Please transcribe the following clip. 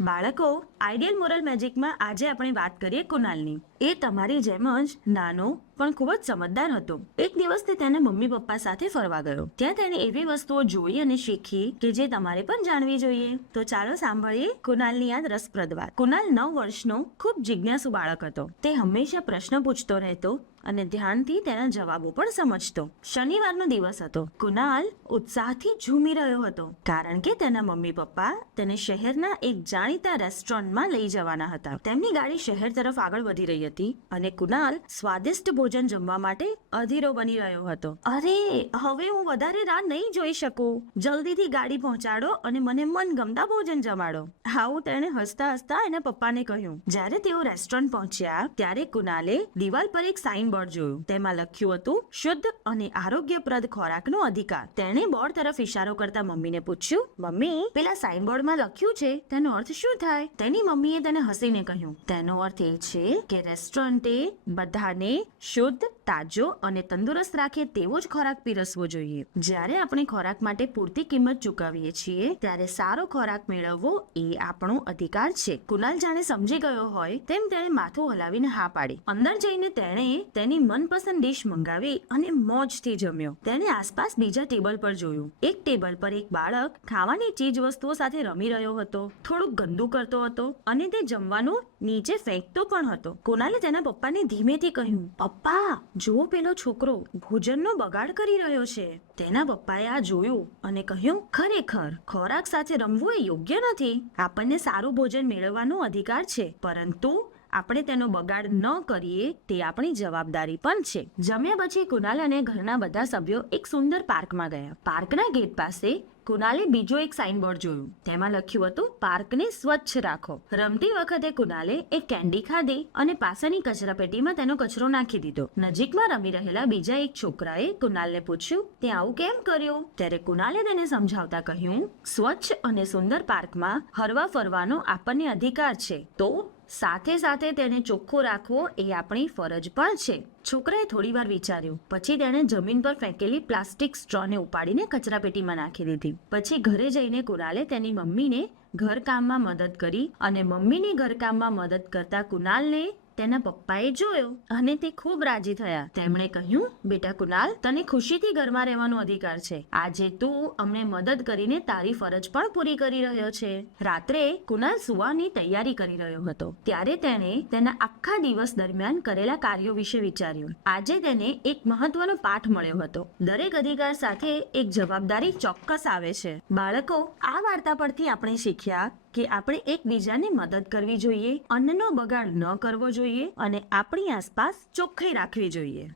બાળકો, ideal moral મેજિકમાં આજે આપણે વાત કરીએ કુનાલની. એ તમારી જેમ જ નાનો પણ ખૂબ જ સમજદાર હતો. એક દિવસ તે તેના મમ્મી પપ્પા સાથે ફરવા ગયો. ત્યાં તેને એવી વસ્તુઓ જોઈ અને શીખી કે જે તમારે પણ જાણવી જોઈએ. તો ચાલો સાંભળીએ કુનાલની આ રસપ્રદ વાત. કુનાલ 9 વર્ષનો ખૂબ જિજ્ઞાસુ બાળક હતો. તે હંમેશા પ્રશ્ન પૂછતો રહેતો અને ધ્યાનથી તેના જવાબો પણ સમજતો. શનિવારનો દિવસ હતો. કુનાલ ઉત્સાહથી ઝૂમી રહ્યો હતો કારણ કે તેના મમ્મી પપ્પા તેને શહેરના એક જાણીતા રેસ્ટોરન્ટમાં લઈ જવાના હતા. તેમની ગાડી શહેર તરફ આગળ વધી રહી હતી અને કુનાલ સ્વાદિષ્ટ ભોજન જમવા માટે અધીરો બની રહ્યો હતો. અરે, હવે હું વધારે રાહ નહીં જોઈ શકું. જલ્દીથી ગાડી પહોંચાડો અને મને મનગમતા ભોજન જમાડો. આવું તેણે હસતા હસતા એના પપ્પાને કહ્યું. જ્યારે તેઓ રેસ્ટોરન્ટ પહોંચ્યા ત્યારે કુનાલે દિવાલ પર એક સાઇન બોર્ડ જોયું. તેમાં લખ્યું હતું, શુદ્ધ અને આરોગ્યપ્રદ ખોરાકનો અધિકાર. તેણે બોર્ડ તરફ ઇશારો કરતા મમ્મીને પૂછ્યું, મમ્મી, પેલા સાઇન બોર્ડમાં લખ્યું છે તેનો અર્થ શું થાય? તેની મમ્મીએ તેને હસીને કહ્યું, તેનો અર્થ એ છે કે રેસ્ટોરન્ટે બધાને શુદ્ધ, તાજો અને તંદુરસ્ત રાખે તેવો જ ખોરાક પીરસવો જોઈએ. જ્યારે આપણે ખોરાક માટે પૂરતી કિંમત ચૂકવીએ છીએ ત્યારે સારો ખોરાક મેળવવો એ આપણો અધિકાર છે. કુનાલ જાણે સમજી ગયો હોય તેમ તેણે માથું હલાવીને હા પાડી. અંદર જઈને તેણે તેની મનપસંદ ડીશ મંગાવી અને મોજથી જમ્યો. તેણે આસપાસ બીજા ટેબલ પર જોયું. એક ટેબલ પર એક બાળક ખાવાની ચીજ વસ્તુઓ સાથે રમી રહ્યો હતો, થોડુંક ગંદુ કરતો હતો અને તે જમવાનું નીચે ફેંકતો પણ હતો. કુનાલે તેના પપ્પાને ધીમેથી કહ્યું, પપ્પા, જુઓ પેલો છોકરો ભોજનનો બગાડ કરી રહ્યો છે. તેના પપ્પાએ આ જોયું અને કહ્યું, ખરેખર ખોરાક સાથે રમવું એ યોગ્ય નથી. આપણને સારું ભોજન મેળવવાનો અધિકાર છે, પરંતુ આપણે તેનો બગાડ ન કરીએ તે આપણી જવાબદારી પણ છે. જમ્યા પછી કુનાલ અને ઘરના બધા સભ્યો એક સુંદર પાર્કમાં ગયા. પાર્કના ગેટ પાસે કુનાલે બીજો એક સાઇનબોર્ડ જોયું. તેમાં લખ્યું હતું, પાર્કને સ્વચ્છ રાખો. રમતી વખતે કુનાલે એક કેન્ડી ખાધી અને પાસેની કચરાપેટીમાં તેનો કચરો નાખી દીધો. નજીકમાં રમી રહેલા બીજા એક છોકરાએ કુનાલને પૂછ્યું, તે આવું કેમ કર્યું? ત્યારે કુનાલે તેને સમજાવતા કહ્યું, સ્વચ્છ અને સુંદર પાર્કમાં હરવા ફરવાનો આપણને અધિકાર છે, તો સાથે સાથે તેને ચોખ્ખો રાખવો એ આપણી ફરજ પણ છે. છોકરાએ થોડી વાર વિચાર્યું. પછી તેણે જમીન પર ફેંકેલી પ્લાસ્ટિક સ્ટ્રોને ઉપાડીને કચરાપેટીમાં નાખી દીધી. પછી ઘરે જઈને કુનાલે તેની મમ્મીને ઘરકામમાં મદદ કરી અને મમ્મીની ઘરકામમાં મદદ કરતા કુનાલને તેના પપ્પાએ જોયો અને તે ખૂબ રાજી થયા. તેમણે કહ્યું, બેટા કુનાલ, તને ખુશીથી ઘરમાં રહેવાનો અધિકાર છે. આજે તું અમને મદદ કરીને તારી ફરજ પણ પૂરી કરી રહ્યો છે. રાત્રે કુનાલ સુવાની તૈયારી કરી રહ્યો હતો ત્યારે તેણે તેના આખા દિવસ દરમિયાન કરેલા કાર્યો વિશે વિચાર્યું. આજે તેને એક મહત્વનો પાઠ મળ્યો હતો. દરેક અધિકાર સાથે એક જવાબદારી ચોક્કસ આવે છે. બાળકો, આ વાર્તા પરથી આપણે શીખ્યા કે આપણે એકબીજાને મદદ કરવી જોઈએ, અન્નનો બગાડ ન કરવો જોઈએ અને આપણી આસપાસ ચોખ્ખાઈ રાખવી જોઈએ.